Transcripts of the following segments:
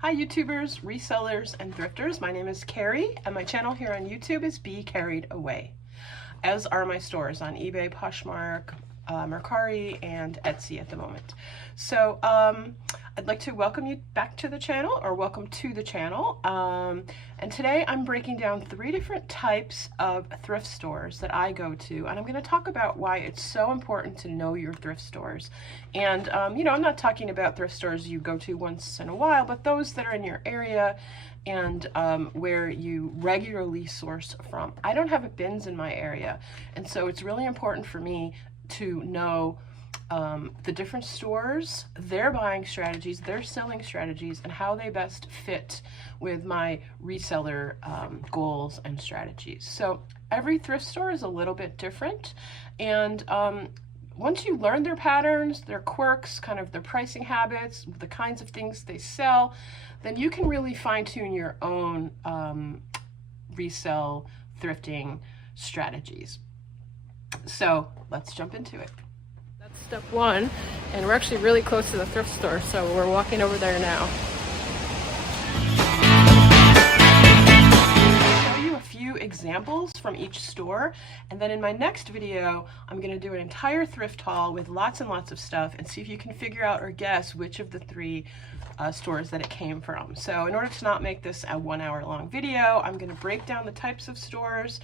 Hi YouTubers, resellers, and thrifters. My name is Carrie, and my channel here on YouTube is Be Carried Away, as are my stores on eBay, Poshmark, Mercari, and Etsy at the moment. So I'd like to welcome you back to the channel, or welcome to the channel. And today I'm breaking down 3 different types of thrift stores that I go to, and I'm going to talk about why it's so important to know your thrift stores. And you know, I'm not talking about thrift stores you go to once in a while, but those that are in your area and where you regularly source from. I don't have a BINS in my area, and so it's really important for me to know the different stores, their buying strategies, their selling strategies, and how they best fit with my reseller goals and strategies. So every thrift store is a little bit different, and once you learn their patterns, their quirks, kind of their pricing habits, the kinds of things they sell, then you can really fine-tune your own resell thrifting strategies. So let's jump into it. That's step 1, and we're actually really close to the thrift store, so we're walking over there now. I'll show you a few examples from each store, and then in my next video I'm going to do an entire thrift haul with lots and lots of stuff and see if you can figure out or guess which of the 3 stores that it came from. So in order to not make this a 1-hour-long video, I'm going to break down the types of stores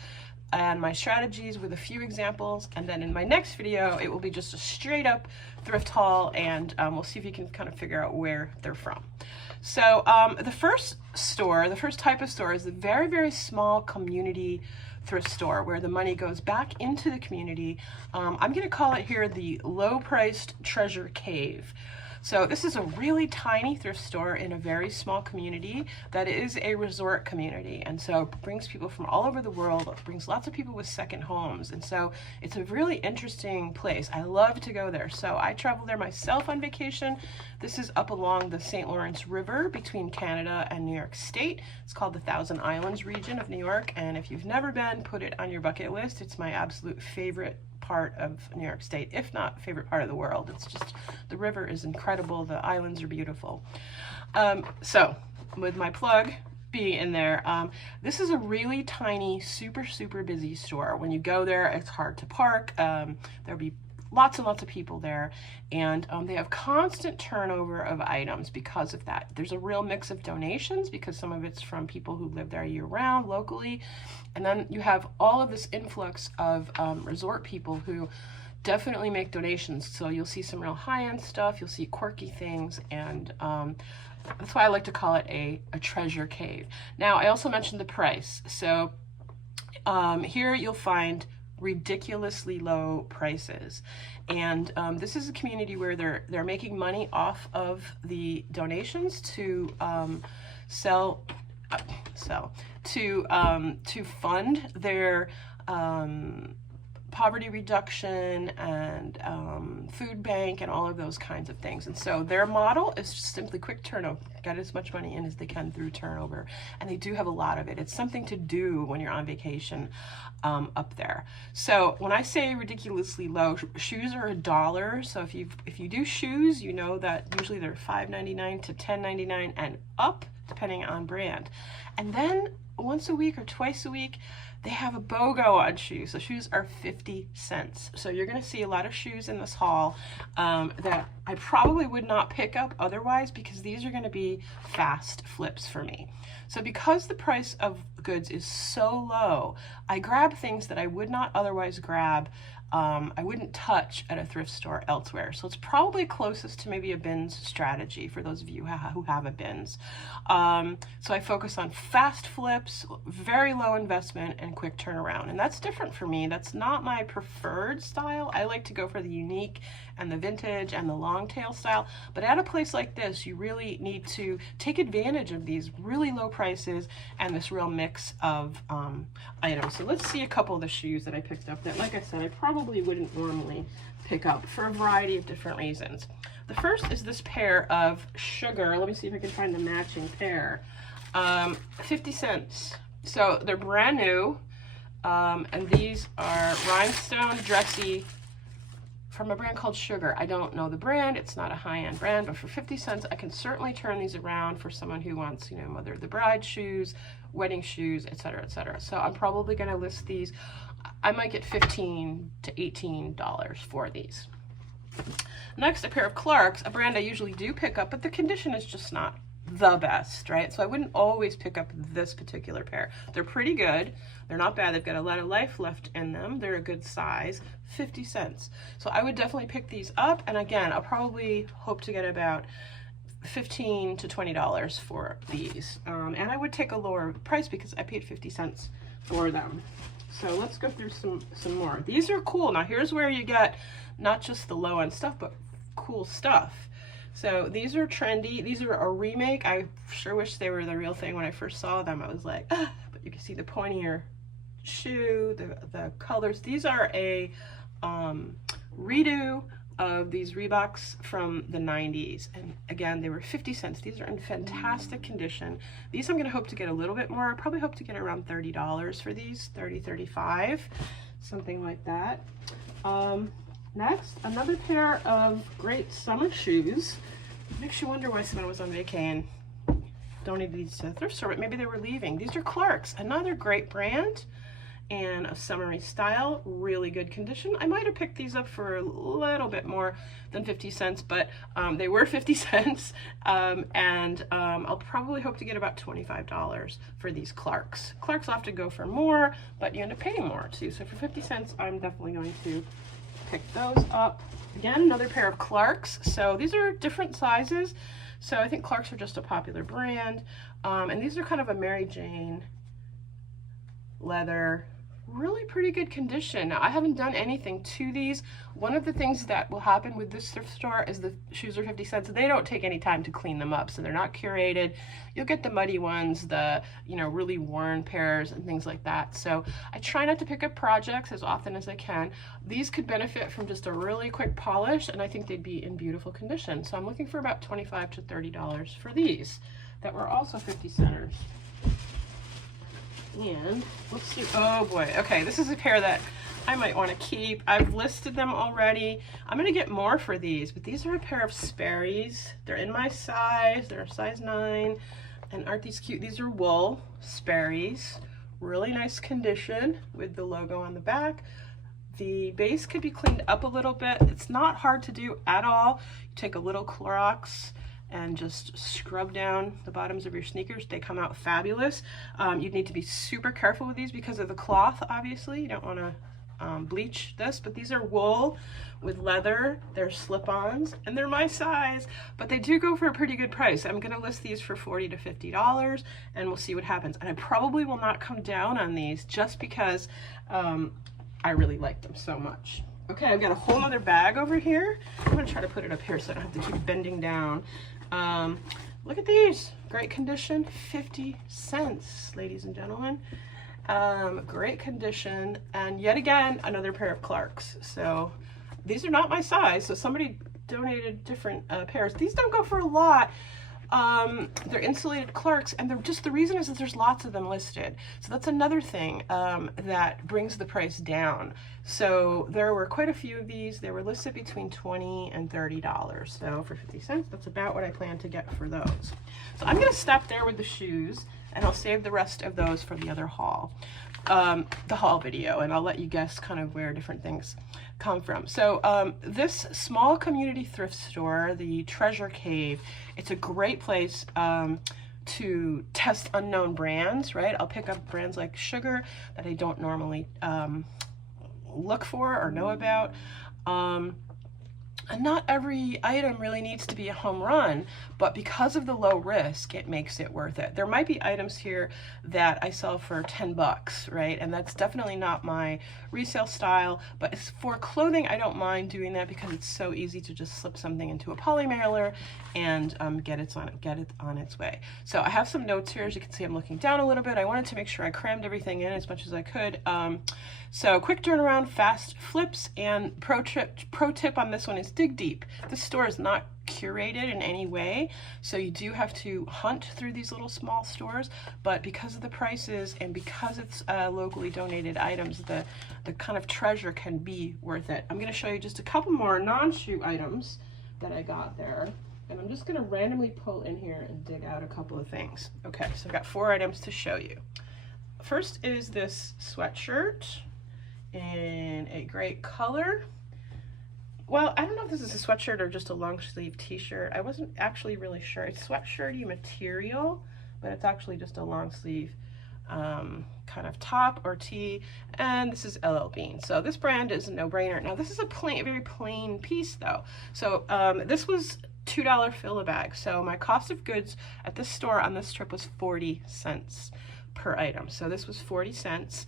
and my strategies with a few examples, and then in my next video it will be just a straight up thrift haul, and we'll see if you can kind of figure out where they're from. So the first type of store is a very, very small community thrift store where the money goes back into the community. I'm going to call it here the low-priced treasure cave. So this is a really tiny thrift store in a very small community that is a resort community, and so it brings people from all over the world. It brings lots of people with second homes, and so it's a really interesting place. I love to go there. So I travel there myself on vacation. This is up along the St. Lawrence River between Canada and New York State. It's called the Thousand Islands region of New York, and if you've never been, put it on your bucket list. It's my absolute favorite part of New York State, if not favorite part of the world. It's just, the river is incredible, the islands are beautiful. So with my plug being in there, this is a really tiny, super busy store. When you go there, it's hard to park. There'll be lots and lots of people there, and they have constant turnover of items because of that. There's a real mix of donations because some of it's from people who live there year-round locally, and then you have all of this influx of resort people who definitely make donations. So you'll see some real high-end stuff, you'll see quirky things, and that's why I like to call it a treasure cave. Now, I also mentioned the price. So here you'll find ridiculously low prices, and this is a community where they're making money off of the donations to to fund their poverty reduction and food bank and all of those kinds of things. And so their model is just simply quick turnover, get as much money in as they can through turnover, and they do have a lot of it. It's something to do when you're on vacation up there. So when I say ridiculously low, shoes are $1. So if you do shoes, you know that usually they're $5.99 to $10.99 and up, depending on brand. And then once a week or twice a week, they have a BOGO on shoes. So shoes are 50 cents. So you're going to see a lot of shoes in this haul that I probably would not pick up otherwise, because these are going to be fast flips for me. So because the price of goods is so low, I grab things that I would not otherwise grab. I wouldn't touch at a thrift store elsewhere. So it's probably closest to maybe a BINS strategy for those of you who have a BINS. So I focus on fast flips, very low investment, and quick turnaround. And that's different for me. That's not my preferred style. I like to go for the unique and the vintage and the long tail style. But at a place like this, you really need to take advantage of these really low prices and this real mix of items. So let's see a couple of the shoes that I picked up that, like I said, I probably wouldn't normally pick up for a variety of different reasons. The first is this pair of Sugar. Let me see if I can find the matching pair. 50 cents. So they're brand new, and these are rhinestone dressy from a brand called Sugar. I don't know the brand, it's not a high-end brand, but for 50 cents, I can certainly turn these around for someone who wants, you know, mother of the bride shoes, wedding shoes, etc., etc. So I'm probably gonna list these. I might get $15 to $18 for these. Next, a pair of Clarks, a brand I usually do pick up, but the condition is just not the best, right? So I wouldn't always pick up this particular pair. They're pretty good. They're not bad. They've got a lot of life left in them. They're a good size, 50 cents. So I would definitely pick these up. And again, I'll probably hope to get about $15 to $20 for these. And I would take a lower price because I paid 50 cents for them. So let's go through some more. These are cool. Now here's where you get not just the low end stuff, but cool stuff. So these are trendy. These are a remake. I sure wish they were the real thing. When I first saw them, I was like, ah, but you can see the pointier shoe, the colors. These are a redo of these Reeboks from the 90s. And again, they were 50 cents. These are in fantastic condition. These I'm gonna hope to get a little bit more. I probably hope to get around $30 for these, 30, 35, something like that. Next, another pair of great summer shoes. Makes you wonder why someone was on vacay and donated these to the thrift store, but maybe they were leaving. These are Clarks, another great brand and a summery style, really good condition. I might have picked these up for a little bit more than 50 cents, but they were 50 cents, and I'll probably hope to get about $25 for these Clarks. Clarks often go for more, but you end up paying more too. So for 50 cents, I'm definitely going to pick those up. Again, another pair of Clarks. So these are different sizes. So I think Clarks are just a popular brand. And these are kind of a Mary Jane leather, really pretty good condition. Now, I haven't done anything to these. One of the things that will happen with this thrift store is the shoes are 50 cents. They don't take any time to clean them up, so they're not curated. You'll get the muddy ones, the, you know, really worn pairs and things like that. So I try not to pick up projects as often as I can. These could benefit from just a really quick polish, and I think they'd be in beautiful condition. So I'm looking for about $25 to $30 for these that were also 50 centers. And let's see, oh boy, okay, this is a pair that I might want to keep. I've listed them already. I'm gonna get more for these, but these are a pair of Sperry's. They're in my size, they're a size 9, and aren't these cute? These are wool Sperry's, really nice condition with the logo on the back. The base could be cleaned up a little bit. It's not hard to do at all. You take a little Clorox and just scrub down the bottoms of your sneakers. They come out fabulous. You'd need to be super careful with these because of the cloth, obviously. You don't wanna bleach this, but these are wool with leather. They're slip-ons, and they're my size, but they do go for a pretty good price. I'm gonna list these for $40 to $50, and we'll see what happens. And I probably will not come down on these just because I really like them so much. Okay, I've got a whole other bag over here. I'm gonna try to put it up here so I don't have to keep bending down. Look at these, great condition, 50 cents, ladies and gentlemen. Great condition, and yet again, another pair of Clarks. So these are not my size, so somebody donated different pairs. These don't go for a lot. They're insulated Clarks, and they're just, the reason is that there's lots of them listed. So that's another thing that brings the price down. So there were quite a few of these. They were listed between $20 and $30. So for 50 cents, that's about what I plan to get for those. So I'm gonna stop there with the shoes, and I'll save the rest of those for the other haul, the haul video, and I'll let you guess kind of where different things come from. So this small community thrift store, the Treasure Cave, it's a great place to test unknown brands, right? I'll pick up brands like Sugar that I don't normally look for or know about. And not every item really needs to be a home run, but because of the low risk, it makes it worth it. There might be items here that I sell for 10 bucks, right? And that's definitely not my resale style, but as for clothing, I don't mind doing that because it's so easy to just slip something into a poly mailer and get it on its way. So I have some notes here. As you can see, I'm looking down a little bit. I wanted to make sure I crammed everything in as much as I could. So quick turnaround, fast flips, and pro tip on this one is dig deep. This store is not curated in any way, so you do have to hunt through these little small stores, but because of the prices and because it's locally donated items, the kind of treasure can be worth it. I'm going to show you just a couple more non-shoe items that I got there, and I'm just going to randomly pull in here and dig out a couple of things. Okay, so I've got 4 items to show you. First is this sweatshirt in a great color. Well, I don't know if this is a sweatshirt or just a long sleeve t-shirt. I wasn't actually really sure. It's sweatshirty material, but it's actually just a long sleeve kind of top or tee, and this is LL Bean. So this brand is a no-brainer. Now this is a very plain piece though. So this was $2 fill-a-bag. So my cost of goods at this store on this trip was 40 cents per item. So this was 40 cents.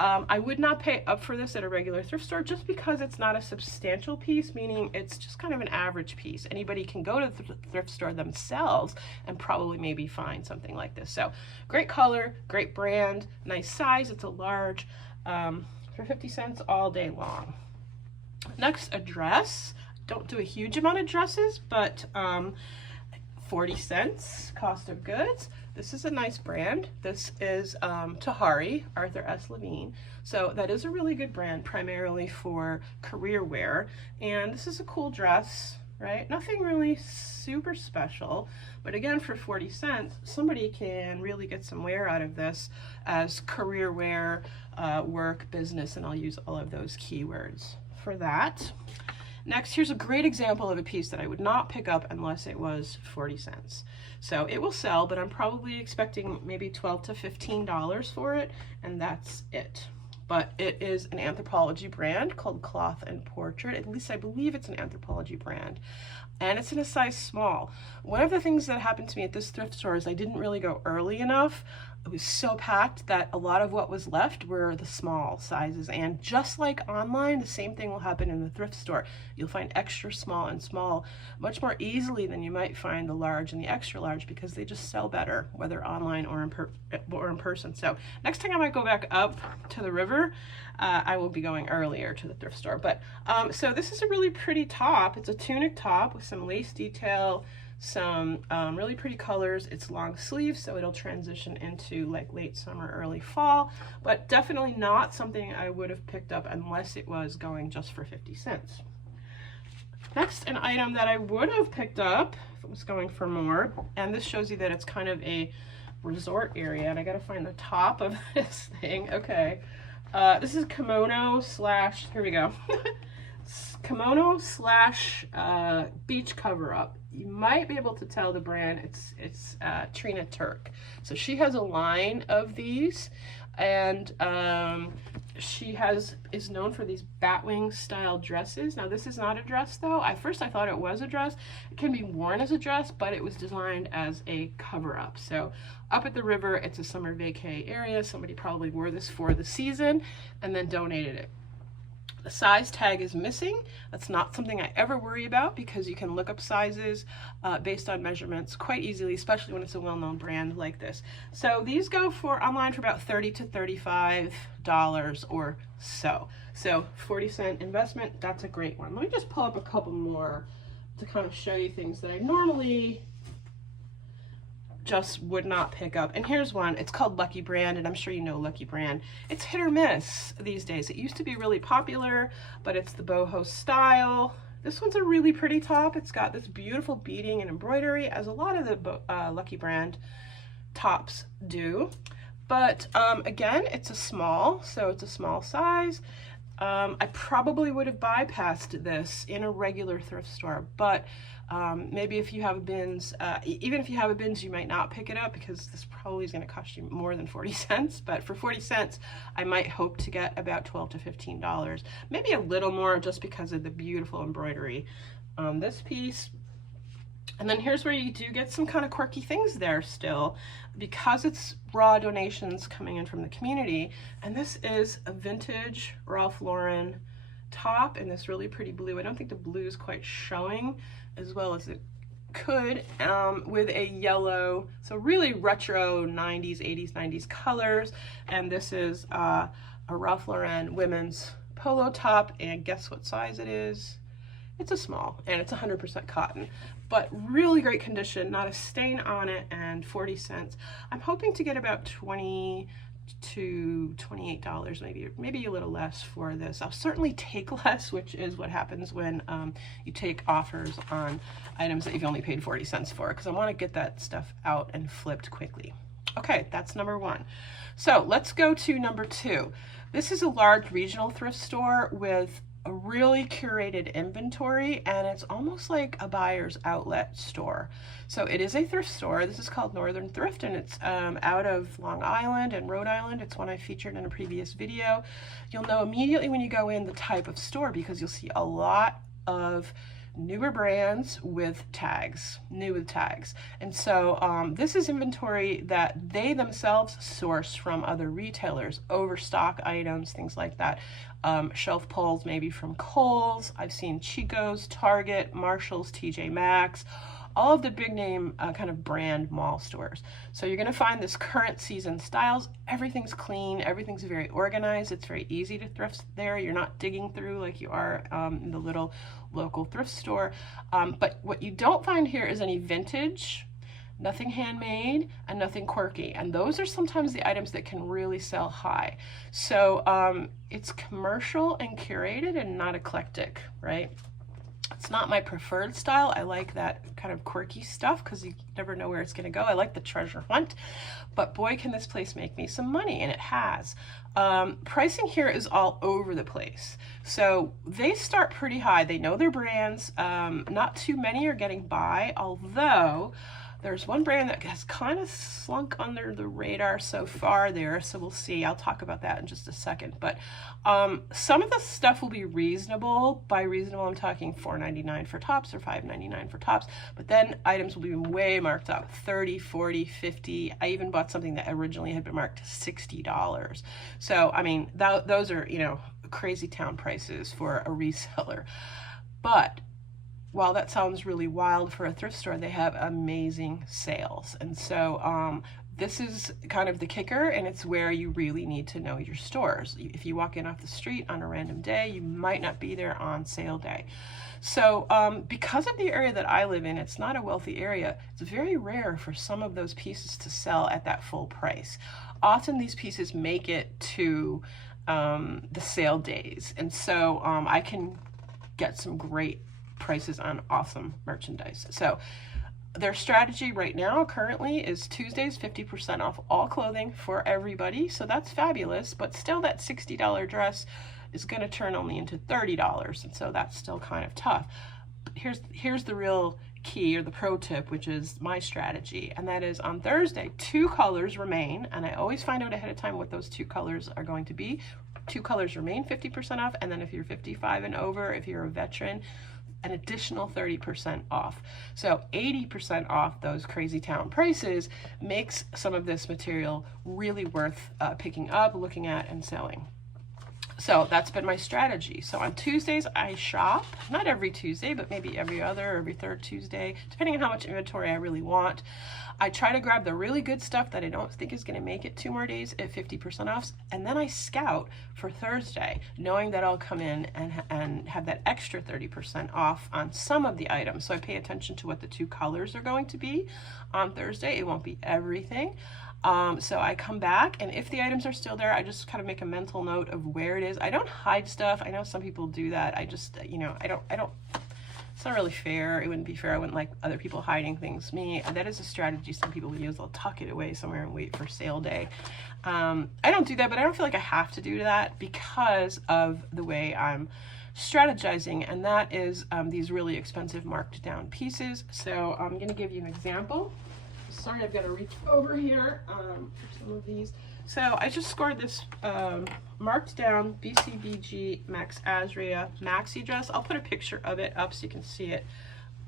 I would not pay up for this at a regular thrift store just because it's not a substantial piece, meaning it's just kind of an average piece. Anybody can go to the thrift store themselves and probably maybe find something like this. So great color, great brand, nice size. It's a large for 50 cents all day long. Next, a dress. Don't do a huge amount of dresses, but 40 cents cost of goods. This is a nice brand. This is Tahari, Arthur S. Levine. So that is a really good brand, primarily for career wear. And this is a cool dress, right? Nothing really super special, but again, for 40 cents, somebody can really get some wear out of this as career wear, work, business, and I'll use all of those keywords for that. Next, here's a great example of a piece that I would not pick up unless it was 40 cents. So it will sell, but I'm probably expecting maybe $12 to $15 for it, and that's it. But it is an Anthropologie brand called Cloth and Portrait. At least I believe it's an Anthropologie brand. And it's in a size small. One of the things that happened to me at this thrift store is I didn't really go early enough. It was so packed that a lot of what was left were the small sizes. And just like online, the same thing will happen in the thrift store. You'll find extra small and small much more easily than you might find the large and the extra large because they just sell better, whether online or in person. So next time I might go back up to the river, I will be going earlier to the thrift store. But so this is a really pretty top. It's a tunic top with some lace detail, some really pretty colors. It's long sleeve, so it'll transition into like late summer, early fall, but definitely not something I would have picked up unless it was going just for 50 cents. Next, an item that I would have picked up if it was going for more, and this shows you that it's kind of a resort area, and I gotta find the top of this thing. Okay, this is kimono slash, here we go, kimono slash beach cover-up. You might be able to tell the brand. It's Trina Turk. So she has a line of these, and she is known for these batwing style dresses. Now this is not a dress though. At first I thought it was a dress. It can be worn as a dress, but it was designed as a cover-up. So up at the river, it's a summer vacay area. Somebody probably wore this for the season and then donated it. The size tag is missing. That's not something I ever worry about because you can look up sizes based on measurements quite easily, especially when it's a well-known brand like this. So these go for online for about $30 to $35 or so. So 40-cent investment, that's a great one. Let me just pull up a couple more to kind of show you things that I normally just would not pick up. And here's one. It's called Lucky Brand, and I'm sure you know Lucky Brand. It's hit or miss these days. It used to be really popular, but it's the boho style. This one's a really pretty top. It's got this beautiful beading and embroidery, as a lot of the Lucky Brand tops do. But again, it's a small, so it's a small size. I probably would have bypassed this in a regular thrift store, but maybe if you have a BINS, even if you have a BINS, you might not pick it up because this probably is going to cost you more than 40 cents. But for 40 cents, I might hope to get about $12 to $15, maybe a little more just because of the beautiful embroidery on this piece. And then here's where you do get some kind of quirky things there still, because it's raw donations coming in from the community. And this is a vintage Ralph Lauren top in this really pretty blue. I don't think the blue is quite showing as well as it could, with a yellow, so really retro 90s, 80s, 90s colors. And this is a Ralph Lauren women's polo top, and guess what size it is? It's a small, and it's 100% cotton, but really great condition, not a stain on it, and 40 cents. I'm hoping to get about $20 to $28, maybe a little less for this. I'll certainly take less, which is what happens when you take offers on items that you've only paid 40 cents for, because I want to get that stuff out and flipped quickly. Okay, that's number one. So let's go to number two. This is a large regional thrift store with a really curated inventory, and it's almost like a buyer's outlet store. So it is a thrift store. This is called Northern Thrift, and it's out of Long Island and Rhode Island. It's one I featured in a previous video. You'll know immediately when you go in the type of store, because you'll see a lot of newer brands with tags, new with tags. And so this is inventory that they themselves source from other retailers, overstock items, things like that. Shelf pulls maybe from Kohl's. I've seen Chico's, Target, Marshall's, TJ Maxx, all of the big name kind of brand mall stores. So you're gonna find this current season styles. Everything's clean, everything's very organized. It's very easy to thrift there. You're not digging through like you are in the little local thrift store. But what you don't find here is any vintage, nothing handmade, and nothing quirky. And those are sometimes the items that can really sell high. So it's commercial and curated and not eclectic, right? It's not my preferred style. I like that kind of quirky stuff because you never know where it's going to go. I like the treasure hunt, but boy, can this place make me some money, and it has. Pricing here is all over the place. So they start pretty high. They know their brands. Not too many are getting by, although there's one brand that has kind of slunk under the radar so far there, so we'll see. I'll talk about that in just a second. But some of the stuff will be reasonable. By reasonable, I'm talking $4.99 for tops or $5.99 for tops. But then items will be way marked up, $30, $40, $50. I even bought something that originally had been marked $60. So, I mean, those are, you know, crazy town prices for a reseller. But while that sounds really wild for a thrift store, they have amazing sales. And so this is kind of the kicker, and it's where you really need to know your stores. If you walk in off the street on a random day, you might not be there on sale day. So because of the area that I live in, it's not a wealthy area. It's very rare for some of those pieces to sell at that full price. Often these pieces make it to the sale days. And so I can get some great prices on awesome merchandise. So their strategy right now currently is Tuesdays 50% off all clothing for everybody. So that's fabulous, but still that $60 dress is going to turn only into $30, and so that's still kind of tough. But here's the real key, or the pro tip, which is my strategy, and that is on Thursday 2 colors remain, and I always find out ahead of time what those 2 colors are going to be. 2 colors remain 50% off, and then if you're 55 and over, if you're a veteran, an additional 30% off. So 80% off those crazy town prices makes some of this material really worth picking up, looking at, and selling. So that's been my strategy. So on Tuesdays I shop, not every Tuesday, but maybe every other or every third Tuesday, depending on how much inventory I really want. I try to grab the really good stuff that I don't think is going to make it 2 more days at 50% off, and then I scout for Thursday, knowing that I'll come in and have that extra 30% off on some of the items. So I pay attention to what the 2 colors are going to be on Thursday. It won't be everything. So I come back, and if the items are still there, I just kind of make a mental note of where it is. I don't hide stuff. I know some people do that. I just, you know, I don't, it's not really fair. It wouldn't be fair. I wouldn't like other people hiding things. That is a strategy some people use. They'll tuck it away somewhere and wait for sale day. I don't do that, but I don't feel like I have to do that because of the way I'm strategizing, and that is these really expensive marked down pieces. So I'm going to give you an example. Sorry, I've got to reach over here for some of these. So I just scored this marked down BCBG Max Azria maxi dress. I'll put a picture of it up so you can see it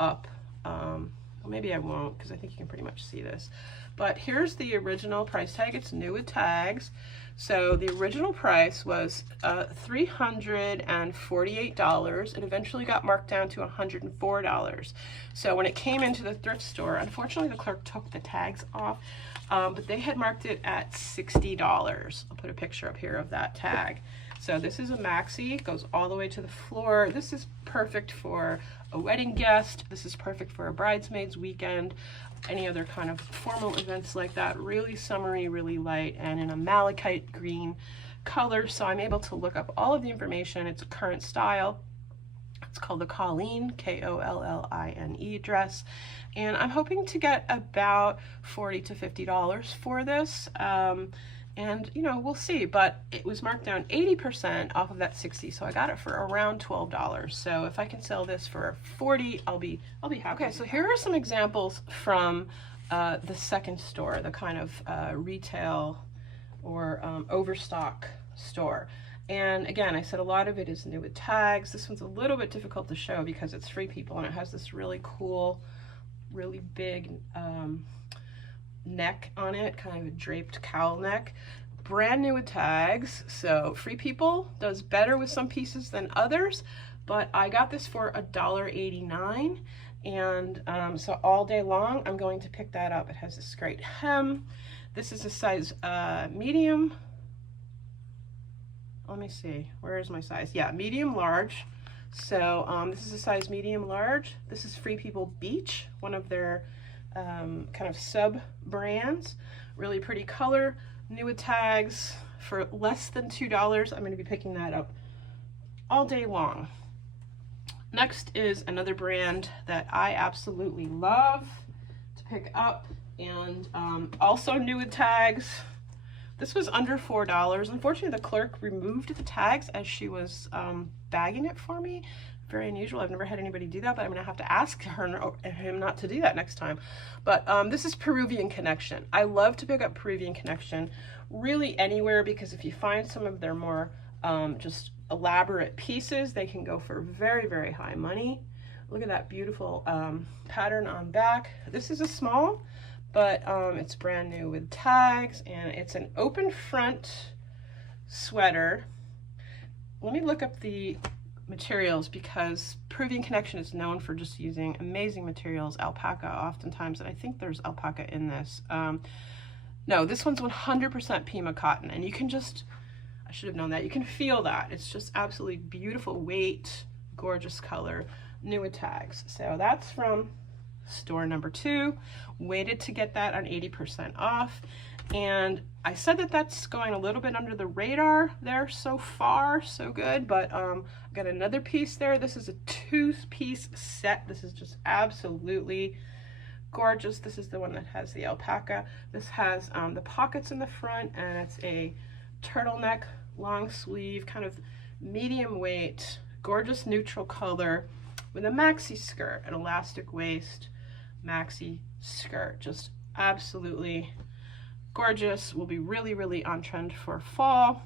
up. Well, maybe I won't, because I think you can pretty much see this. But here's the original price tag. It's new with tags. So the original price was $348. It eventually got marked down to $104. So when it came into the thrift store, unfortunately the clerk took the tags off, but they had marked it at $60. I'll put a picture up here of that tag. So this is a maxi, goes all the way to the floor. This is perfect for a wedding guest. This is perfect for a bridesmaid's weekend, any other kind of formal events like that. Really summery, really light, and in a malachite green color. So I'm able to look up all of the information. It's a current style. It's called the Colleen, Kolline dress. And I'm hoping to get about $40 to $50 for this. And you know, we'll see, but it was marked down 80% off of that 60, so I got it for around $12. So if I can sell this for 40, I'll be happy. Okay, so here are some examples from the second store, the kind of retail or overstock store. And again, I said a lot of it is new with tags. This one's a little bit difficult to show because it's Free People and it has this really cool, really big neck on it, kind of a draped cowl neck. Brand new with tags. So Free People does better with some pieces than others, but I got this for $1.89, and so all day long I'm going to pick that up. It has this great hem. This is a size medium. Let me see, where is my size? Yeah, medium large. So this is a size medium large. This is Free People Beach, one of their kind of sub brands. Really pretty color, new with tags, for less than $2. I'm going to be picking that up all day long. Next is another brand that I absolutely love to pick up, and also new with tags. This was under $4. Unfortunately, the clerk removed the tags as she was bagging it for me. Very unusual. I've never had anybody do that, but I'm gonna have to ask her or him not to do that next time. But this is Peruvian Connection. I love to pick up Peruvian Connection really anywhere, because if you find some of their more just elaborate pieces, they can go for very, very high money. Look at that beautiful pattern on back. This is a small, but it's brand new with tags, and it's an open front sweater. Let me look up the materials, because Peruvian Connection is known for just using amazing materials, alpaca oftentimes, and I think there's alpaca in this. No, this one's 100% Pima cotton, and you can just, I should have known that, you can feel that. It's just absolutely beautiful weight, gorgeous color, new with tags. So that's from store number 2. Waited to get that on 80% off, and I said that that's going a little bit under the radar there so far, so good, but I got another piece there. This is a 2-piece set. This is just absolutely gorgeous. This is the one that has the alpaca. This has the pockets in the front, and it's a turtleneck, long sleeve, kind of medium weight, gorgeous neutral color with a maxi skirt, an elastic waist maxi skirt. Just absolutely gorgeous. Will be really, really on trend for fall.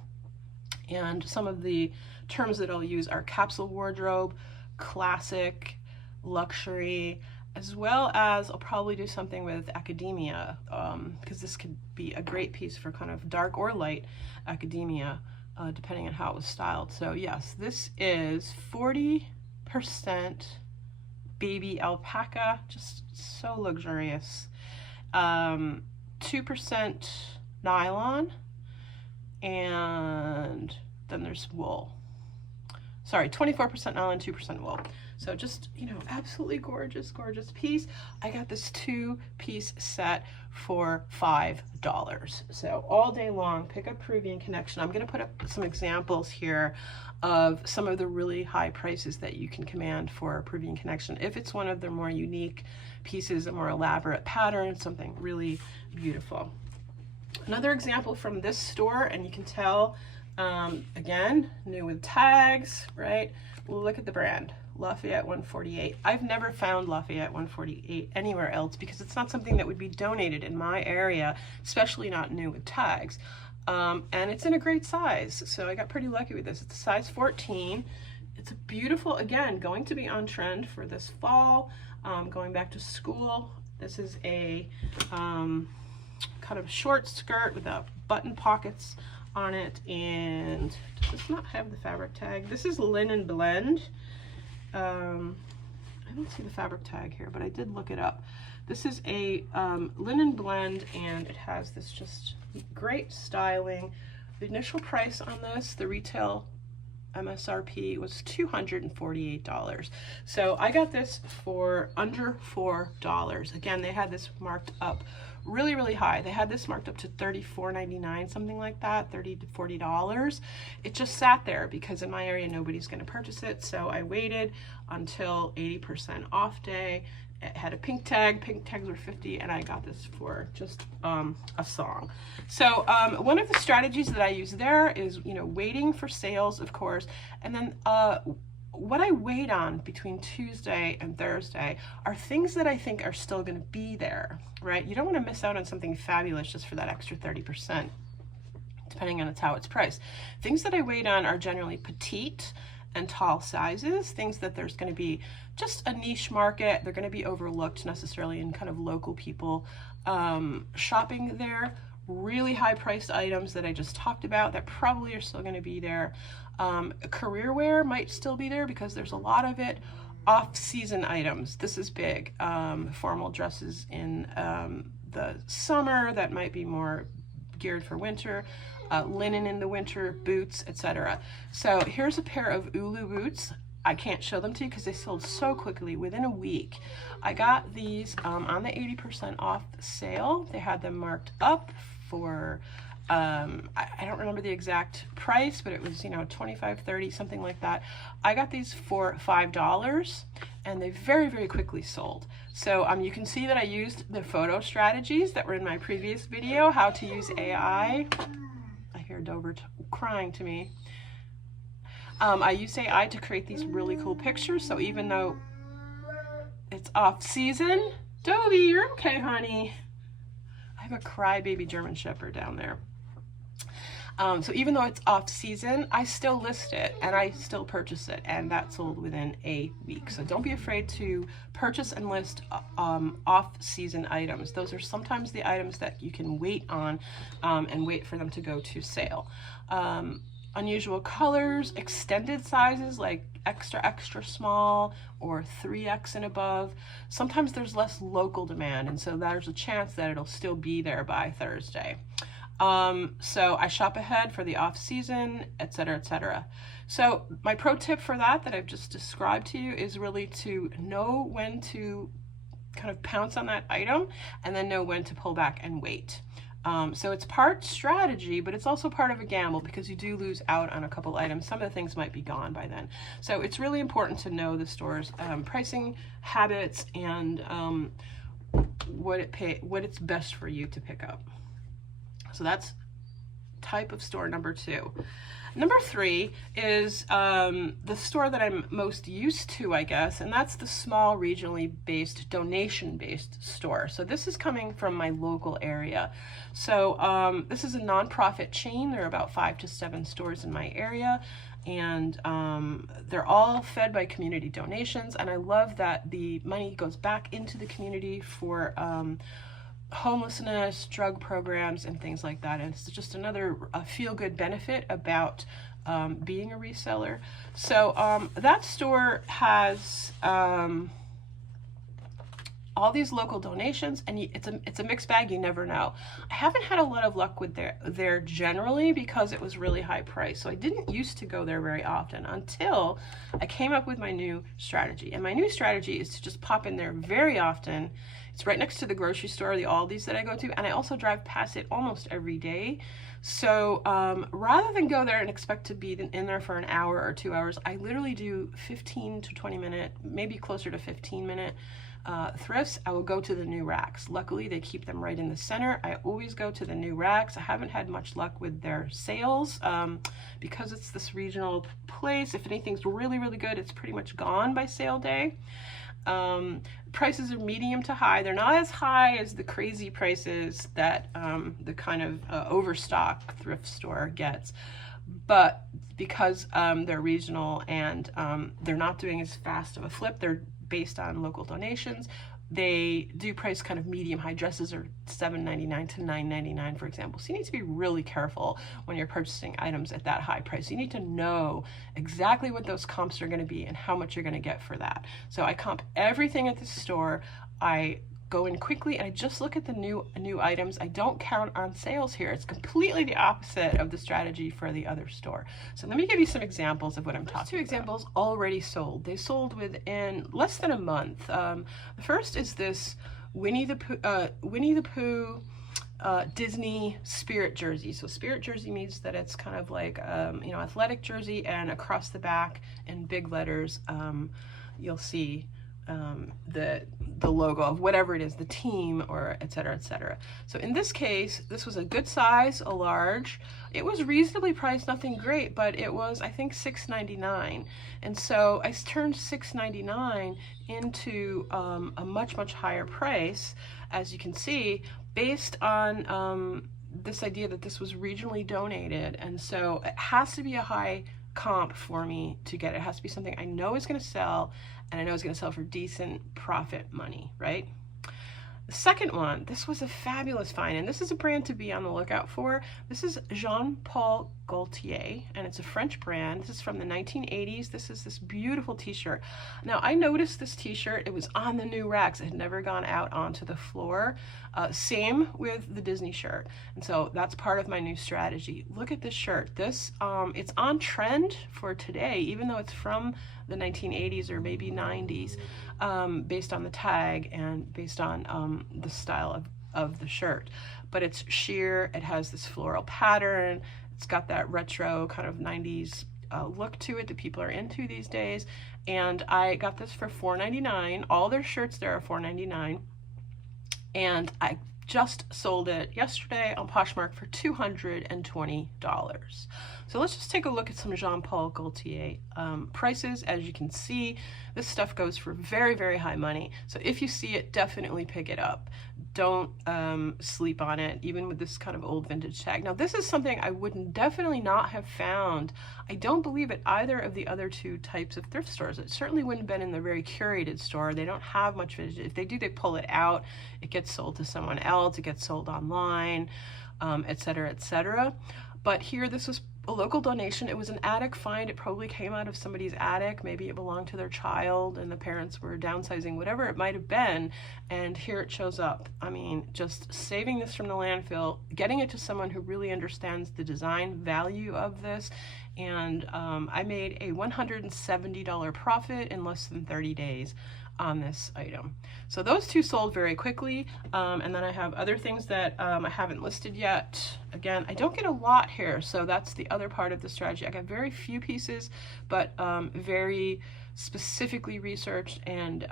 And some of the terms that I'll use are capsule wardrobe, classic, luxury, as well as I'll probably do something with academia, because this could be a great piece for kind of dark or light academia, depending on how it was styled. So yes, this is 40% baby alpaca, just so luxurious. 2% nylon, and then there's wool. Sorry, 24% nylon, 2% wool. So just, you know, absolutely gorgeous, gorgeous piece. I got this 2-piece set for $5. So all day long, pick up Peruvian Connection. I'm gonna put up some examples here of some of the really high prices that you can command for Peruvian Connection. If it's one of their more unique pieces, a more elaborate pattern, something really beautiful. Another example from this store, and you can tell, again, new with tags, right? Look at the brand, Lafayette 148. I've never found Lafayette 148 anywhere else because it's not something that would be donated in my area, especially not new with tags. And it's in a great size, so I got pretty lucky with this. It's a size 14. It's a beautiful, again, going to be on trend for this fall, going back to school. This is a kind of short skirt with button pockets on it, and does this not have the fabric tag? This is linen blend. I don't see the fabric tag here, but I did look it up. This is a linen blend, and it has this just great styling, The initial price on this, the retail MSRP, was $248. So I got this for under $4. Again, they had this marked up really, really high. They had this marked up to $34.99, something like that, $30 to $40. It just sat there because in my area nobody's going to purchase it. So I waited until 80% off day. It had a pink tag. Pink tags were 50, and I got this for just a song. So one of the strategies that I use there is, you know, waiting for sales, of course, and then what I wait on between Tuesday and Thursday are things that I think are still going to be there, right? You don't want to miss out on something fabulous just for that extra 30%, depending on how it's priced. Things that I wait on are generally petite and tall sizes, things that there's going to be just a niche market. They're going to be overlooked necessarily in kind of local people shopping there. Really high priced items that I just talked about that probably are still going to be there. Career wear might still be there because there's a lot of it. Off-season items, this is big. Formal dresses in the summer that might be more geared for winter. Linen in the winter, boots, etc. So here's a pair of Ulu boots. I can't show them to you because they sold so quickly within a week. I got these on the 80% off sale. They had them marked up for I don't remember the exact price, but it was, you know, 25, 30, something like that. I got these for $5 and they very, very quickly sold. So you can see that I used the photo strategies that were in my previous video, how to use AI. I hear Dover crying to me. I used AI to create these really cool pictures. So even though it's off season, Dovey, you're okay, honey. I have a crybaby German Shepherd down there. So even though it's off season, I still list it and I still purchase it, and that sold within a week. So don't be afraid to purchase and list off season items. Those are sometimes the items that you can wait on and wait for them to go to sale. Unusual colors, extended sizes like extra, extra small or 3X and above. Sometimes there's less local demand, and so there's a chance that it'll still be there by Thursday. So I shop ahead for the off season, etc., etc. So my pro tip for that I've just described to you is really to know when to kind of pounce on that item and then know when to pull back and wait. So it's part strategy, but it's also part of a gamble because you do lose out on a couple items. Some of the things might be gone by then. So it's really important to know the store's pricing habits and what it's best for you to pick up. So that's type of store number 2. Number 3 is the store that I'm most used to, I guess, and that's the small regionally based, donation-based store. So this is coming from my local area. So this is a nonprofit chain. There are about 5 to 7 stores in my area, and they're all fed by community donations, and I love that the money goes back into the community for homelessness, drug programs, and things like that. And it's just another feel-good benefit about being a reseller. So that store has all these local donations, and it's a mixed bag. You never know. I haven't had a lot of luck with there generally because it was really high price. So I didn't used to go there very often until I came up with my new strategy. And my new strategy is to just pop in there very often. It's right next to the grocery store, the Aldi's that I go to, and I also drive past it almost every day. So rather than go there and expect to be in there for an hour or 2 hours, I literally do 15 to 20 minute, maybe closer to 15-minute thrifts. I will go to the new racks. Luckily, they keep them right in the center. I always go to the new racks. I haven't had much luck with their sales because it's this regional place. If anything's really, really good, it's pretty much gone by sale day. Prices are medium to high. They're not as high as the crazy prices that the kind of overstock thrift store gets, but because they're regional and they're not doing as fast of a flip, they're based on local donations. They do price kind of medium high. Dresses are $7.99 to $9.99, for example. So you need to be really careful when you're purchasing items at that high price. You need to know exactly what those comps are going to be and how much you're going to get for that. So I comp everything at the store. I go in quickly and I just look at the new items. I don't count on sales here. It's completely the opposite of the strategy for the other store. So let me give you some examples of what I'm talking about. Two examples already sold. They sold within less than a month. The first is this Winnie the Pooh Disney Spirit jersey. So Spirit jersey means that it's kind of like you know, athletic jersey, and across the back in big letters you'll see the logo of whatever it is, the team, or et cetera, et cetera. So in this case, this was a good size, a large. It was reasonably priced, nothing great, but it was, I think, $6.99. And so I turned $6.99 into a much, much higher price, as you can see, based on this idea that this was regionally donated. And so it has to be a high comp for me to get it. It has to be something I know is going to sell, and I know it's going to sell for decent profit money, right? The second one, this was a fabulous find, and this is a brand to be on the lookout for. This is Jean-Paul Gaultier, and it's a French brand. This is from the 1980s. This is this beautiful t-shirt. Now, I noticed this t-shirt. It was on the new racks. It had never gone out onto the floor. Same with the Disney shirt. And so that's part of my new strategy. Look at this shirt. This, it's on trend for today, even though it's from the 1980s or maybe 90s, based on the tag and based on the style of the shirt. But it's sheer, it has this floral pattern, it's got that retro kind of 90s look to it that people are into these days. And I got this for $4.99. All their shirts there are $4.99. And I just sold it yesterday on Poshmark for $220. So let's just take a look at some Jean-Paul Gaultier prices. As you can see, this stuff goes for very, very high money. So if you see it, definitely pick it up. Don't sleep on it, even with this kind of old vintage tag. Now, this is something I would definitely not have found, I don't believe, at either of the other two types of thrift stores. It certainly wouldn't have been in the very curated store. They don't have much vintage. If they do, they pull it out. It gets sold to someone else. It gets sold online, et cetera, et cetera. But here, this was a local donation. It was an attic find. It probably came out of somebody's attic. Maybe it belonged to their child and the parents were downsizing, whatever it might have been. And here it shows up. I mean, just saving this from the landfill, getting it to someone who really understands the design value of this. And I made a $170 profit in less than 30 days on this item. So those two sold very quickly, and then I have other things that I haven't listed yet. Again, I don't get a lot here, so that's the other part of the strategy. I got very few pieces, but very specifically researched and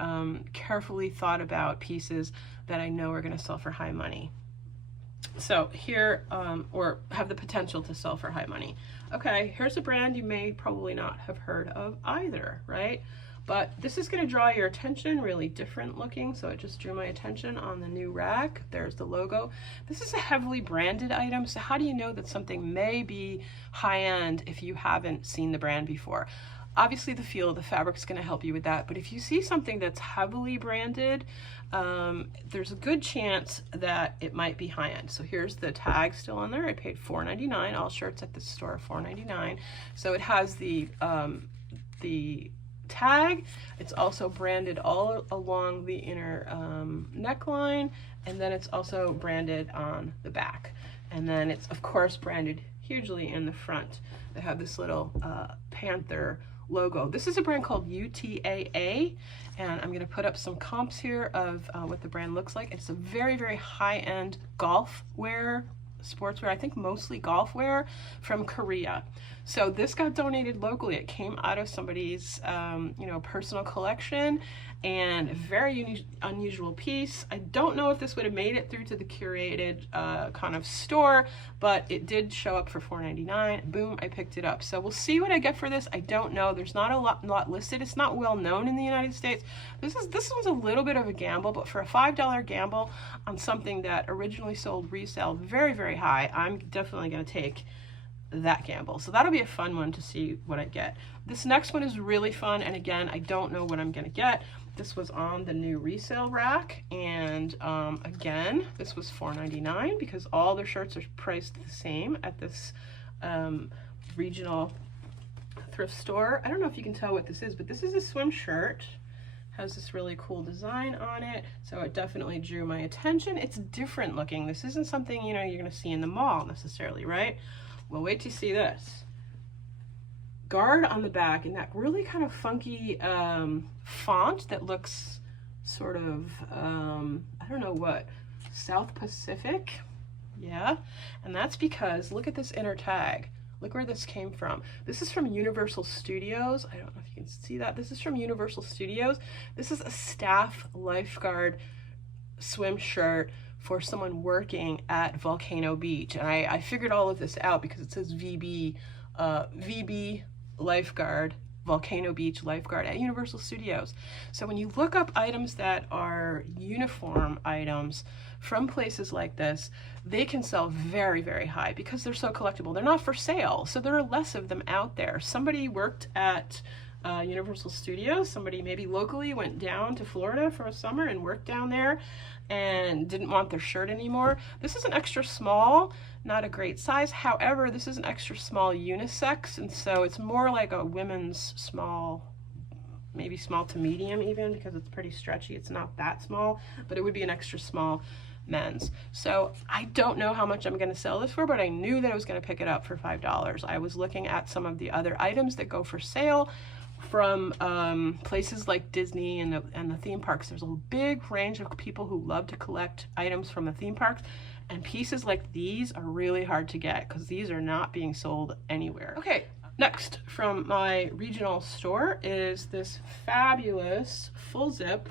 carefully thought about pieces that I know are going to sell for high money. So here, or have the potential to sell for high money. Okay, here's a brand you may probably not have heard of either, right? But this is going to draw your attention, really different looking, so it just drew my attention on the new rack. There's the logo. This is a heavily branded item, so how do you know that something may be high-end if you haven't seen the brand before? Obviously the feel of the fabric is going to help you with that, but if you see something that's heavily branded, there's a good chance that it might be high-end. So here's the tag still on there. I paid $4.99. All shirts at this store are $4.99. So it has the tag. It's also branded all along the inner neckline, and then it's also branded on the back. And then it's, of course, branded hugely in the front. They have this little panther logo. This is a brand called UTAA, and I'm going to put up some comps here of what the brand looks like. It's a very, very high-end golf wear, sportswear, I think mostly golf wear, from Korea. So this got donated locally. It came out of somebody's you know, personal collection, and a very unusual piece. I don't know if this would have made it through to the curated kind of store, but it did show up for $4.99. Boom, I picked it up. So we'll see what I get for this. I don't know. There's not a lot listed. It's not well known in the United States. This was a little bit of a gamble, but for a $5 gamble on something that originally sold resale very, very high, I'm definitely going to take that gamble. So that'll be a fun one to see what I get. This next one is really fun, and again, I don't know what I'm going to get. This was on the new resale rack, and again, this was $4.99 because all their shirts are priced the same at this regional thrift store. I don't know if you can tell what this is, but this is a swim shirt. has this really cool design on it, so it definitely drew my attention. It's different looking. This isn't something, you know, you're gonna see in the mall necessarily, right? Well, wait till you see this. Guard on the back in that really kind of funky font that looks sort of, I don't know what, South Pacific? Yeah, and that's because, look at this inner tag. Look where this came from. This is from Universal Studios. I don't know if you can see that. This is from Universal Studios. This is a staff lifeguard swim shirt for someone working at Volcano Beach. And I figured all of this out because it says VB lifeguard, Volcano Beach lifeguard at Universal Studios. So when you look up items that are uniform items from places like this, they can sell very, very high because they're so collectible. They're not for sale, so there are less of them out there. Somebody worked at Universal Studios, somebody maybe locally went down to Florida for a summer and worked down there and didn't want their shirt anymore. This is an extra small, not a great size. However, this is an extra small unisex, and so it's more like a women's small, maybe small to medium even, because it's pretty stretchy. It's not that small, but it would be an extra small men's. So I don't know how much I'm going to sell this for, but I knew that I was going to pick it up for $5. I was looking at some of the other items that go for sale from places like Disney and the theme parks. There's a big range of people who love to collect items from the theme parks, and pieces like these are really hard to get because these are not being sold anywhere. Okay, next from my regional store is this fabulous full zip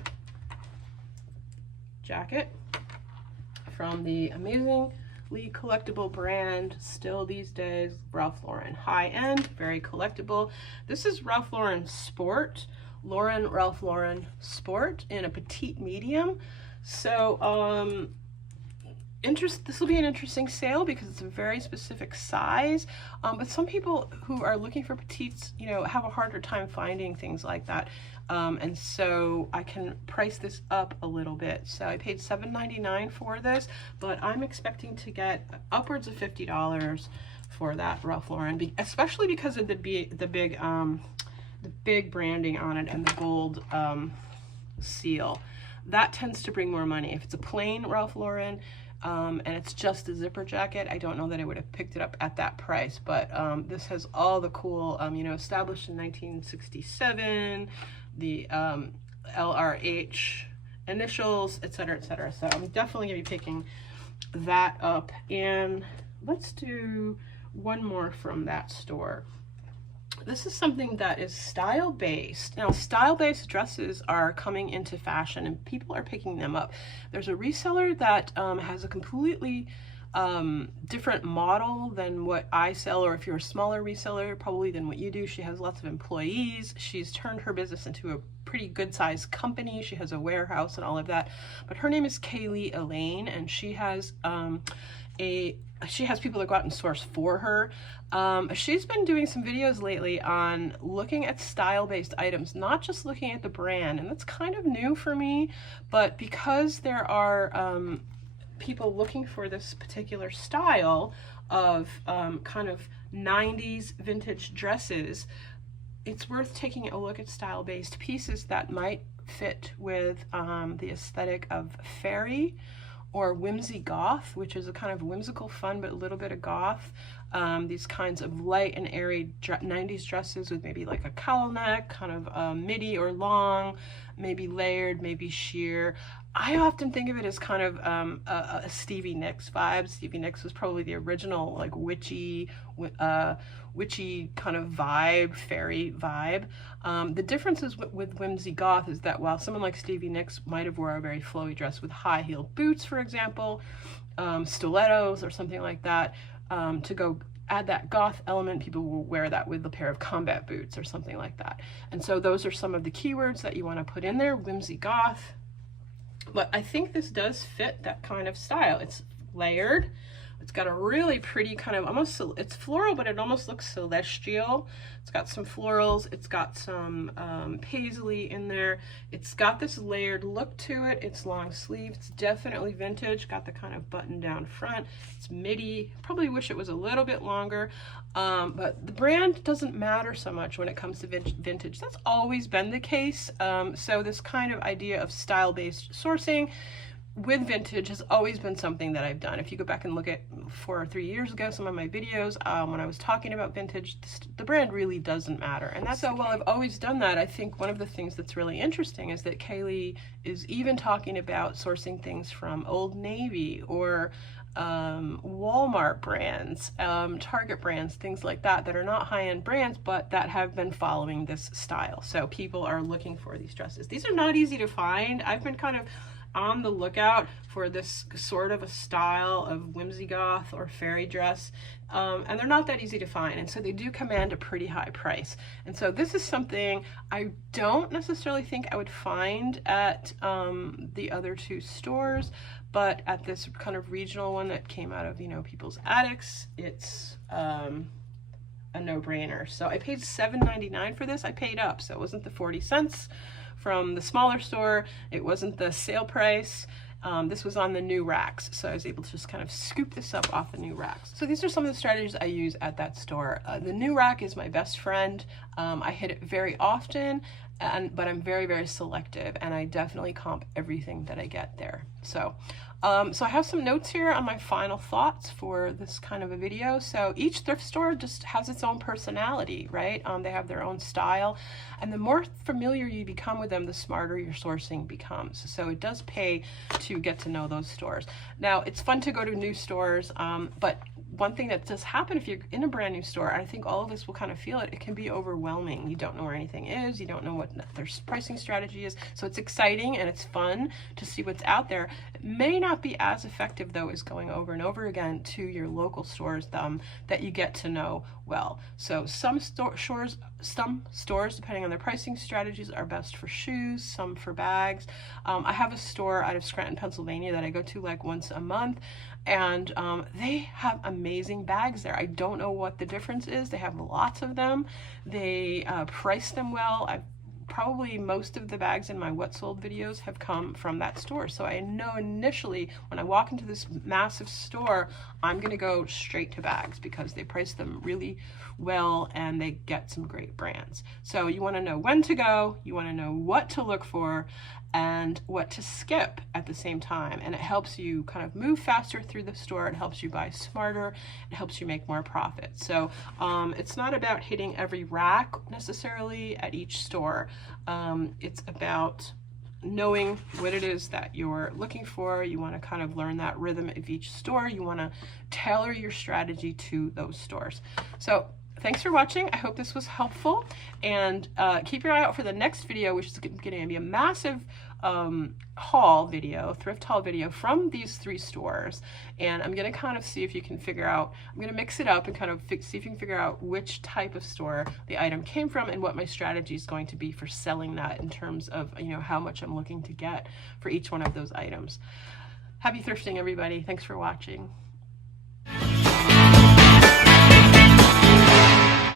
jacket from the amazingly collectible brand, still these days, Ralph Lauren. High end, very collectible. This is Ralph Lauren Sport, Ralph Lauren Sport in a petite medium. So this will be an interesting sale because it's a very specific size, but some people who are looking for petites, you know, have a harder time finding things like that. And so I can price this up a little bit. So I paid $7.99 for this, but I'm expecting to get upwards of $50 for that Ralph Lauren, especially because of the big branding on it and the gold seal. That tends to bring more money. If it's a plain Ralph Lauren, and it's just a zipper jacket, I don't know that I would have picked it up at that price, but this has all the cool, you know, established in 1967, the LRH initials, etc., etc. So I'm definitely going to be picking that up. And let's do one more from that store. This is something that is style-based. Now, style-based dresses are coming into fashion and people are picking them up. There's a reseller that has a completely different model than what I sell, or if you're a smaller reseller, probably than what you do. She has lots of employees. She's turned her business into a pretty good-sized company. She has a warehouse and all of that. But her name is Kaylee Elaine, and she has people that go out and source for her. She's been doing some videos lately on looking at style-based items, not just looking at the brand, and that's kind of new for me, but because there are people looking for this particular style of kind of 90s vintage dresses, it's worth taking a look at style-based pieces that might fit with the aesthetic of fairy or whimsy goth, which is a kind of whimsical fun but a little bit of goth. These kinds of light and airy 90s dresses with maybe like a cowl neck, kind of midi or long, maybe layered, maybe sheer. I often think of it as kind of a Stevie Nicks vibe. Stevie Nicks was probably the original like witchy kind of vibe, fairy vibe. The differences with whimsy goth is that while someone like Stevie Nicks might have wore a very flowy dress with high-heeled boots, for example, stilettos or something like that, to go add that goth element, people will wear that with a pair of combat boots or something like that. And so those are some of the keywords that you want to put in there, whimsy goth. But I think this does fit that kind of style. It's layered, It's got a really pretty kind of almost, it's floral, but it almost looks celestial. It's got some florals. It's got some paisley in there. It's got this layered look to it. It's long sleeve. It's definitely vintage. Got the kind of button down front. It's midi. Probably wish it was a little bit longer, but the brand doesn't matter so much when it comes to vintage. That's always been the case. So this kind of idea of style-based sourcing with vintage has always been something that I've done. If you go back and look at 4 or 3 years ago, some of my videos, when I was talking about vintage, the brand really doesn't matter. And that's so while I've always done that, I think one of the things that's really interesting is that Kaylee is even talking about sourcing things from Old Navy or Walmart brands, Target brands, things like that, that are not high-end brands, but that have been following this style. So people are looking for these dresses. These are not easy to find. I've been kind of on the lookout for this sort of a style of whimsy goth or fairy dress, and they're not that easy to find, and so they do command a pretty high price. And so this is something I don't necessarily think I would find at the other 2 stores, but at this kind of regional one that came out of, you know, people's attics, it's a no-brainer. So I paid $7.99 for this. I paid up, so it wasn't the 40 cents from the smaller store. It wasn't the sale price. This was on the new racks, so I was able to just kind of scoop this up off the new racks. So these are some of the strategies I use at that store. The new rack is my best friend. I hit it very often, but I'm very, very selective, and I definitely comp everything that I get there. So I have some notes here on my final thoughts for this kind of a video. So each thrift store just has its own personality, right? They have their own style, and the more familiar you become with them, the smarter your sourcing becomes. So it does pay to get to know those stores. Now, it's fun to go to new stores, but one thing that does happen if you're in a brand new store, and I think all of us will kind of feel it, it can be overwhelming. You don't know where anything is, you don't know what their pricing strategy is, so it's exciting and it's fun to see what's out there. It may not be as effective though as going over and over again to your local stores that you get to know well. So some stores, depending on their pricing strategies, are best for shoes, some for bags. I have a store out of Scranton, Pennsylvania that I go to like once a month, and they have amazing bags there. I don't know what the difference is. They have lots of them. They price them well. Probably most of the bags in my what sold videos have come from that store. So I know initially when I walk into this massive store, I'm gonna go straight to bags because they price them really well and they get some great brands. So you wanna know when to go, you wanna know what to look for, and what to skip at the same time. And it helps you kind of move faster through the store. It helps you buy smarter. It helps you make more profit. So it's not about hitting every rack necessarily at each store. It's about knowing what it is that you're looking for. You want to kind of learn that rhythm of each store. You want to tailor your strategy to those stores. So thanks for watching. I hope this was helpful, and keep your eye out for the next video, which is going to be a massive haul video, thrift haul video from these 3 stores. And I'm going to kind of see if you can figure out, I'm going to mix it up and kind of see if you can figure out which type of store the item came from and what my strategy is going to be for selling that in terms of, you know, how much I'm looking to get for each one of those items. Happy thrifting, everybody. Thanks for watching.